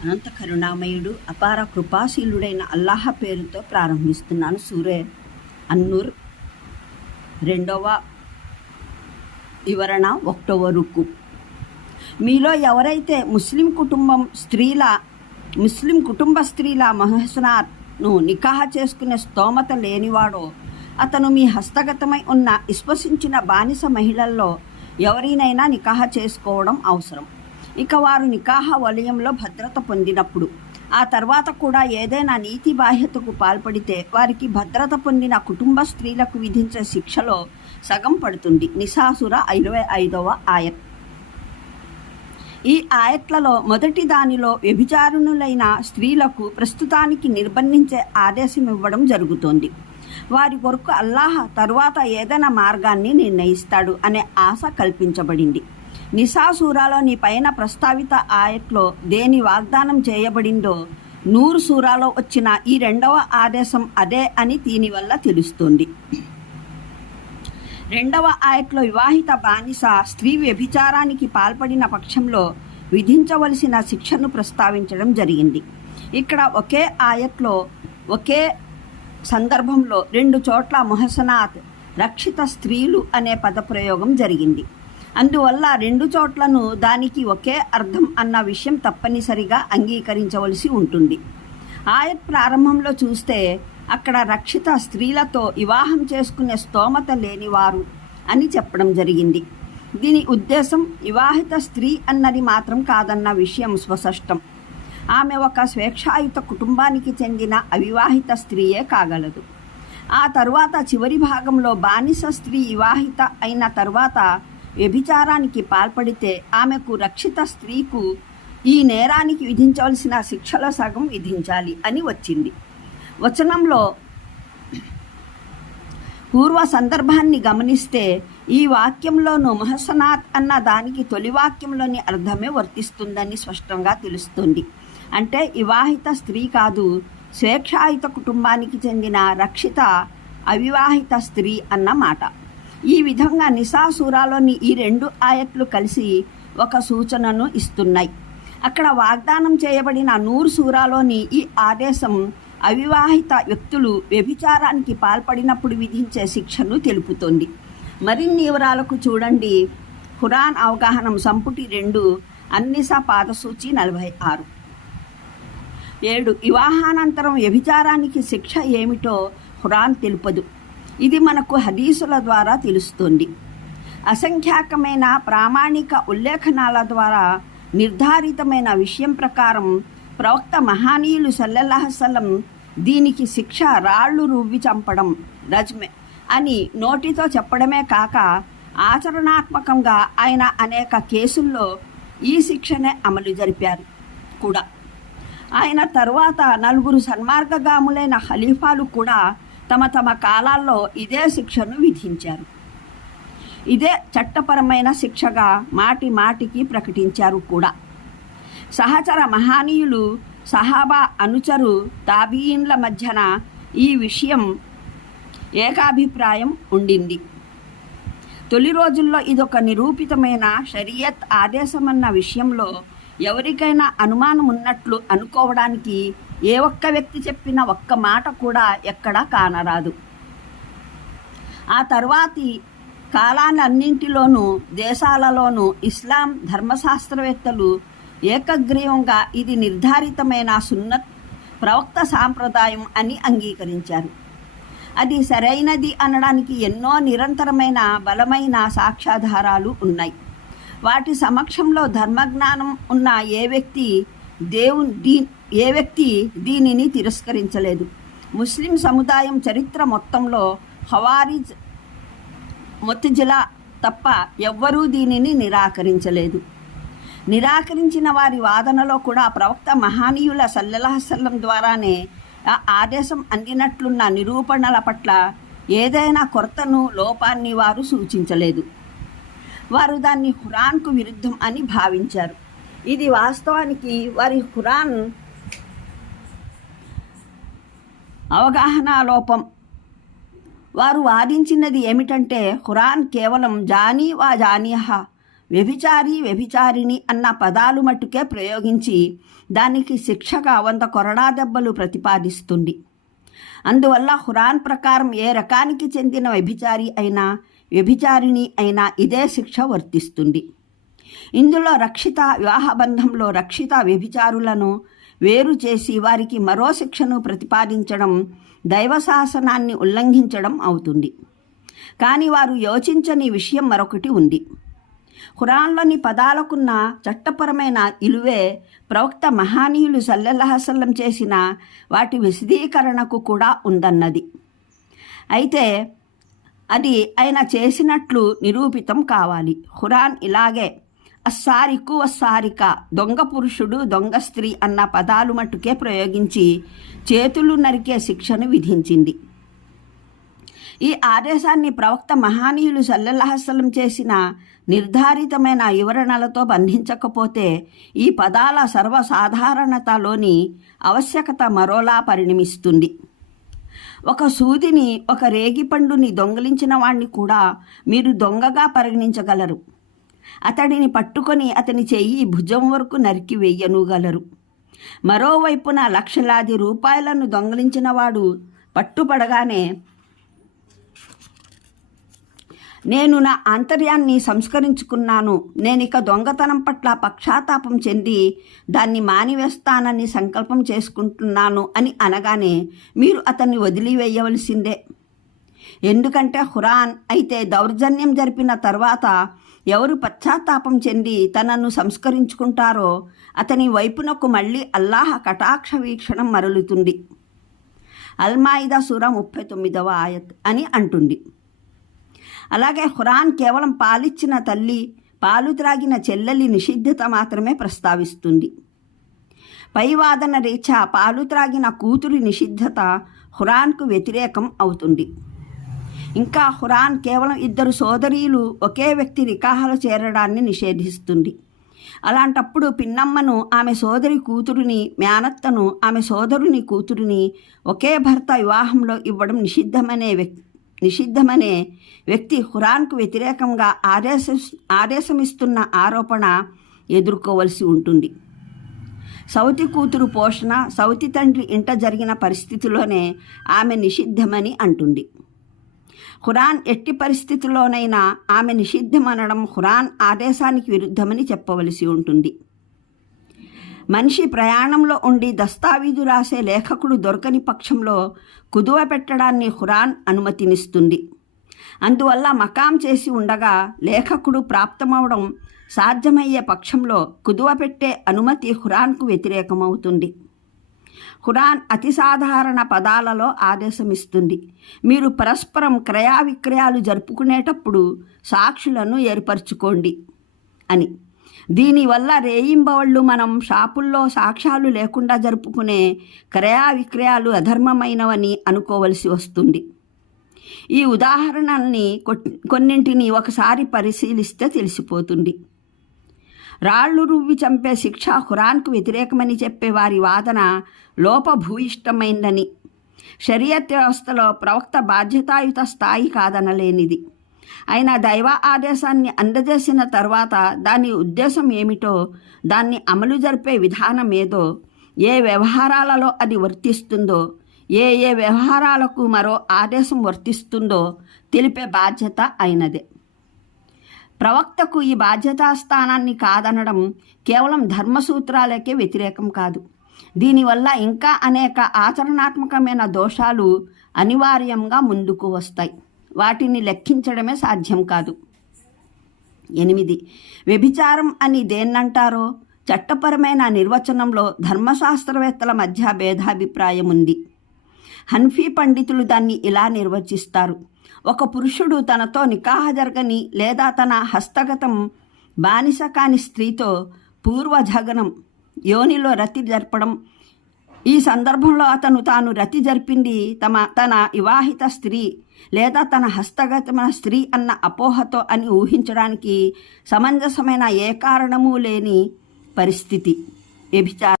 అనంత కరుణామయుడు అపార కృపాశీలుడైన అల్లాహ పేరుతో ప్రారంభిస్తున్నాను. సూరే అన్నూర్ రెండవ వివరణ ఒకటవ రుక్కు మీలో ఎవరైతే ముస్లిం కుటుంబం స్త్రీల ముస్లిం కుటుంబ స్త్రీల మహసనాను నికాహ చేసుకునే స్తోమత లేనివాడో అతను మీ హస్తగతమై ఉన్న విశ్వసించిన బానిస మహిళల్లో ఎవరినైనా నికాహ చేసుకోవడం అవసరం. ఇక వారు నికాహ వలయంలో భద్రత పొందినప్పుడు. ఆ తర్వాత కూడా ఏదైనా నీతి బాహ్యతకు పాల్పడితే వారికి భద్రత పొందిన కుటుంబ స్త్రీలకు విధించే శిక్షలో సగం పడుతుంది. నిశాసుర ఇరవై ఐదవ ఆయత్. ఈ ఆయట్లలో మొదటి దానిలో వ్యభిచారుణులైన స్త్రీలకు ప్రస్తుతానికి నిర్బంధించే ఆదేశం ఇవ్వడం జరుగుతోంది. వారి కొరకు అల్లాహ్ తరువాత ఏదైనా మార్గాన్ని నిర్ణయిస్తాడు అనే ఆశ కల్పించబడింది. నిసా సూరాలోని పైన ప్రస్తావిత ఆయట్లో దేని వాగ్దానం చేయబడిందో నూరు సూరాలో వచ్చిన ఈ రెండవ ఆదేశం అదే అని దీనివల్ల తెలుస్తుంది. రెండవ ఆయట్లో వివాహిత బానిస స్త్రీ వ్యభిచారానికి పాల్పడిన పక్షంలో విధించవలసిన శిక్షను ప్రస్తావించడం జరిగింది. ఇక్కడ ఒకే ఆయట్లో ఒకే సందర్భంలో రెండు చోట్ల మొహసనాత్ రక్షిత స్త్రీలు అనే పదప్రయోగం జరిగింది. అందువల్ల రెండు చోట్లను దానికి ఒకే అర్థం అన్న విషయం తప్పనిసరిగా అంగీకరించవలసి ఉంటుంది. ఆయత్ ప్రారంభంలో చూస్తే అక్కడ రక్షిత స్త్రీలతో వివాహం చేసుకునే స్తోమత లేనివారు అని చెప్పడం జరిగింది. దీని ఉద్దేశం వివాహిత స్త్రీ అన్నది మాత్రం కాదన్న విషయం స్పష్టం. ఆమె ఒక స్వేచ్ఛాయుత కుటుంబానికి చెందిన అవివాహిత స్త్రీయే కాగలదు. ఆ తరువాత చివరి భాగంలో బానిస స్త్రీ వివాహిత అయిన తరువాత వ్యభిచారానికి పాల్పడితే ఆమెకు రక్షిత స్త్రీకు ఈ నేరానికి విధించవలసిన శిక్షలో సగం విధించాలి అని వచ్చింది. వచనంలో పూర్వ సందర్భాన్ని గమనిస్తే ఈ వాక్యంలోనూ మహసనాత్ అన్న దానికి తొలి వాక్యంలోని అర్థమే వర్తిస్తుందని స్పష్టంగా తెలుస్తుంది. అంటే వివాహిత స్త్రీ కాదు స్వేచ్ఛాయుత కుటుంబానికి చెందిన రక్షిత అవివాహిత స్త్రీ అన్నమాట. ఈ విధంగా నిసాసూరాలోని ఈ రెండు ఆయట్లు కలిసి ఒక సూచనను ఇస్తున్నాయి. అక్కడ వాగ్దానం చేయబడిన నూరు సూరాలోని ఈ ఆదేశం అవివాహిత వ్యక్తులు వ్యభిచారానికి పాల్పడినప్పుడు విధించే శిక్షను తెలుపుతోంది. మరిన్ని వివరాలకు చూడండి. ఖురాన్ అవగాహనం సంపుటి రెండు అన్నిసా పాదసూచి నలభై ఆరు. ఏడు వివాహానంతరం వ్యభిచారానికి శిక్ష ఏమిటో ఖురాన్ తెలుపదు. ఇది మనకు హదీసుల ద్వారా తెలుస్తుంది. అసంఖ్యాకమైన ప్రామాణిక ఉల్లేఖనాల ద్వారా నిర్ధారితమైన విషయం ప్రకారం ప్రవక్త మహానీయులు సల్లెల్లాహసల్లం దీనికి శిక్ష రాళ్ళు రువ్వి చంపడం రజ్మే అని నోటితో చెప్పడమే కాక ఆచరణాత్మకంగా ఆయన అనేక కేసుల్లో ఈ శిక్షనే అమలు జరిపారు కూడా. ఆయన తరువాత నలుగురు సన్మార్గగాములైన ఖలీఫాలు కూడా తమ తమ కాలాల్లో ఇదే శిక్షను విధించారు. ఇదే చట్టపరమైన శిక్షగా మాటి మాటికి ప్రకటించారు కూడా. సహచర మహానీయులు సహాబా అనుచరు తాబీయిన్ల మధ్యన ఈ విషయం ఏకాభిప్రాయం ఉండింది. తొలి రోజుల్లో ఇదొక నిరూపితమైన షరియత్ ఆదేశమన్న విషయంలో ఎవరికైనా అనుమానం ఉన్నట్లు అనుకోవడానికి ఏ ఒక్క వ్యక్తి చెప్పిన ఒక్క మాట కూడా ఎక్కడా కానరాదు. ఆ తర్వాతి కాలాలన్నింటిలోనూ దేశాలలోనూ ఇస్లాం ధర్మశాస్త్రవేత్తలు ఏకగ్రీవంగా ఇది నిర్ధారితమైన సున్నత్ ప్రవక్త సాంప్రదాయం అని అంగీకరించారు. అది సరైనది అనడానికి ఎన్నో నిరంతరమైన బలమైన సాక్ష్యాధారాలు ఉన్నాయి. వాటి సమక్షంలో ధర్మజ్ఞానం ఉన్న ఏ వ్యక్తి దేవు దీ ఏ వ్యక్తి దీనిని తిరస్కరించలేదు. ముస్లిం సముదాయం చరిత్ర మొత్తంలో హవారిజ్ మొత్తిజిలా తప్ప ఎవ్వరూ దీనిని నిరాకరించలేదు. నిరాకరించిన వారి వాదనలో కూడా ప్రవక్త మహానీయుల సల్లెలహసల్లం ద్వారానే ఆదేశం అందినట్లున్న నిరూపణల పట్ల ఏదైనా కొరతను లోపాన్ని వారు సూచించలేదు. వారు దాన్ని ఖురాన్కు విరుద్ధం అని భావించారు. ఇది వాస్తవానికి వారి ఖురాన్ అవగాహన లోపం. వారు వాదించినది ఏమిటంటే ఖురాన్ కేవలం జానీ వా జానీహ వ్యభిచారి వ్యభిచారిణి అన్న పదాలు మట్టుకే ప్రయోగించి దానికి శిక్షగా వంద కొరడా దెబ్బలు ప్రతిపాదిస్తుంది. అందువల్ల హురాన్ ప్రకారం ఏ రకానికి చెందిన వ్యభిచారి అయినా వ్యభిచారిణి అయినా ఇదే శిక్ష వర్తిస్తుంది. ఇందులో రక్షిత వివాహబంధంలో రక్షిత వ్యభిచారులను వేరు చేసి వారికి మరో శిక్షను ప్రతిపాదించడం దైవశాసనాన్ని ఉల్లంఘించడం అవుతుంది. కానీ వారు యోచించని విషయం మరొకటి ఉంది. ఖురాన్లోని పదాలకున్న చట్టపరమైన ఇలువే ప్రవక్త మహానీయులు సల్లెల్లహసల్లం చేసిన వాటి విశదీకరణకు కూడా ఉందన్నది. అయితే అది ఆయన చేసినట్లు నిరూపితం కావాలి. ఖురాన్ ఇలాగే అస్సారికు అస్సారిక దొంగ పురుషుడు దొంగ స్త్రీ అన్న పదాలు మట్టుకే ప్రయోగించి చేతులు నరికే శిక్షను విధించింది. ఈ ఆదేశాన్ని ప్రవక్త మహానీయులు సల్లెల్లహస్లం చేసిన నిర్ధారితమైన వివరణలతో బంధించకపోతే ఈ పదాల సర్వసాధారణతలోని ఆవశ్యకత మరోలా పరిణమిస్తుంది. ఒక సూదిని ఒక రేగిపండుని దొంగిలించిన వాణ్ణి కూడా మీరు దొంగగా పరిగణించగలరు. అతడిని పట్టుకొని అతని చెయ్యి భుజం వరకు నరికి వెయ్యనుగలరు మరోవైపున లక్షలాది రూపాయలను దొంగలించినవాడు పట్టుపడగానే నేను నా ఆంతర్యాన్ని సంస్కరించుకున్నాను. నేనిక దొంగతనం పట్ల పక్షాతాపం చెంది దాన్ని మానివేస్తానని సంకల్పం చేసుకుంటున్నాను అని అనగానే మీరు అతన్ని వదిలివేయవలసిందే. ఎందుకంటే హురాన్ అయితే దౌర్జన్యం జరిపిన తర్వాత ఎవరు పశ్చాత్తాపం చెంది తనను సంస్కరించుకుంటారో అతని వైపునకు మళ్ళీ అల్లాహ కటాక్ష వీక్షణం మరలుతుంది. అల్మాయిదా సూర ముప్పై తొమ్మిదవ ఆయత్ అని అంటుంది. అలాగే ఖురాన్ కేవలం పాలిచ్చిన తల్లి పాలు త్రాగిన చెల్లెలి నిషిద్ధత మాత్రమే ప్రస్తావిస్తుంది. పై వాదన రీత్యా పాలు త్రాగిన కూతురి నిషిద్ధత ఖురాన్కు వ్యతిరేకం అవుతుంది. ఇంకా హురాన్ కేవలం ఇద్దరు సోదరీలు ఒకే వ్యక్తి నికాహలో చేరడాన్ని నిషేధిస్తుంది. అలాంటప్పుడు పిన్నమ్మను ఆమె సోదరి కూతురిని మేనత్తను ఆమె సోదరుని కూతురిని ఒకే భర్త వివాహంలో ఇవ్వడం నిషిద్ధమనే వ్యక్తి నిషిద్ధమనే వ్యక్తి హురాన్కు వ్యతిరేకంగా ఆదేశ ఆదేశమిస్తున్న ఆరోపణ ఎదుర్కోవలసి ఉంటుంది. సౌతి కూతురు పోషణ సౌతి తండ్రి ఇంట జరిగిన పరిస్థితిలోనే ఆమె నిషిద్ధమని అంటుంది. ఖురాన్ ఎట్టి పరిస్థితుల్లోనైనా ఆమె నిషిద్ధమనడం ఖురాన్ ఆదేశానికి విరుద్ధమని చెప్పవలసి ఉంటుంది. మనిషి ప్రయాణంలో ఉండి దస్తావీజు రాసే లేఖకుడు దొరకని పక్షంలో కుదువ పెట్టడాన్ని ఖురాన్ అనుమతినిస్తుంది. అందువల్ల మకాం చేసి ఉండగా లేఖకుడు ప్రాప్తమవడం సాధ్యమయ్యే పక్షంలో కుదువ పెట్టే అనుమతి ఖురాన్కు వ్యతిరేకమవుతుంది. ఖురాన్ అతి సాధారణ పదాలలో ఆదేశమిస్తుంది. మీరు పరస్పరం క్రయా విక్రయాలు జరుపుకునేటప్పుడు సాక్షులను ఏర్పరచుకోండి అని. దీనివల్ల రేయింబవళ్ళు మనం షాపుల్లో సాక్ష్యాలు లేకుండా జరుపుకునే క్రయా విక్రయాలు అధర్మమైనవని అనుకోవలసి వస్తుంది. ఈ ఉదాహరణల్ని కొన్నింటిని ఒకసారి పరిశీలిస్తే తెలిసిపోతుంది. రాళ్ళు రువ్వి చంపే శిక్ష ఖురాన్కు వ్యతిరేకమని చెప్పే వారి వాదన లోపభూయిష్టమైందని. షరియత్ వ్యవస్థలో ప్రవక్త బాధ్యతాయుత స్థాయి కాదనలేనిది. అయినా దైవ ఆదేశాన్ని అందజేసిన తర్వాత దాని ఉద్దేశం ఏమిటో దాన్ని అమలు జరిపే విధానం ఏదో ఏ వ్యవహారాలలో అది వర్తిస్తుందో ఏ ఏ వ్యవహారాలకు మరో ఆదేశం వర్తిస్తుందో తెలిపే బాధ్యత అయినదే. ప్రవక్తకు ఈ బాధ్యతా స్థానాన్ని కాదనడం కేవలం ధర్మసూత్రాలకే వ్యతిరేకం కాదు. దీనివల్ల ఇంకా అనేక ఆచరణాత్మకమైన దోషాలు అనివార్యంగా ముందుకు వస్తాయి. వాటిని లెక్కించడమే సాధ్యం కాదు. ఎనిమిది. వ్యభిచారం అని దేన్నంటారో? చట్టపరమైన నిర్వచనంలో ధర్మశాస్త్రవేత్తల మధ్య భేదాభిప్రాయం ఉంది. హన్ఫీ పండితులు దాన్ని ఇలా నిర్వచిస్తారు. ఒక పురుషుడు తనతో నికాహ జరగని లేదా తన హస్తగతం బానిస కాని స్త్రీతో పూర్వజగనం యోనిలో రతి జరపడం. ఈ సందర్భంలో అతను తాను రతి జరిపింది తమ తన వివాహిత స్త్రీ లేదా తన హస్తగతమైన స్త్రీ అన్న అపోహతో అని ఊహించడానికి సమంజసమైన ఏ కారణము లేని పరిస్థితి. వ్యభిచార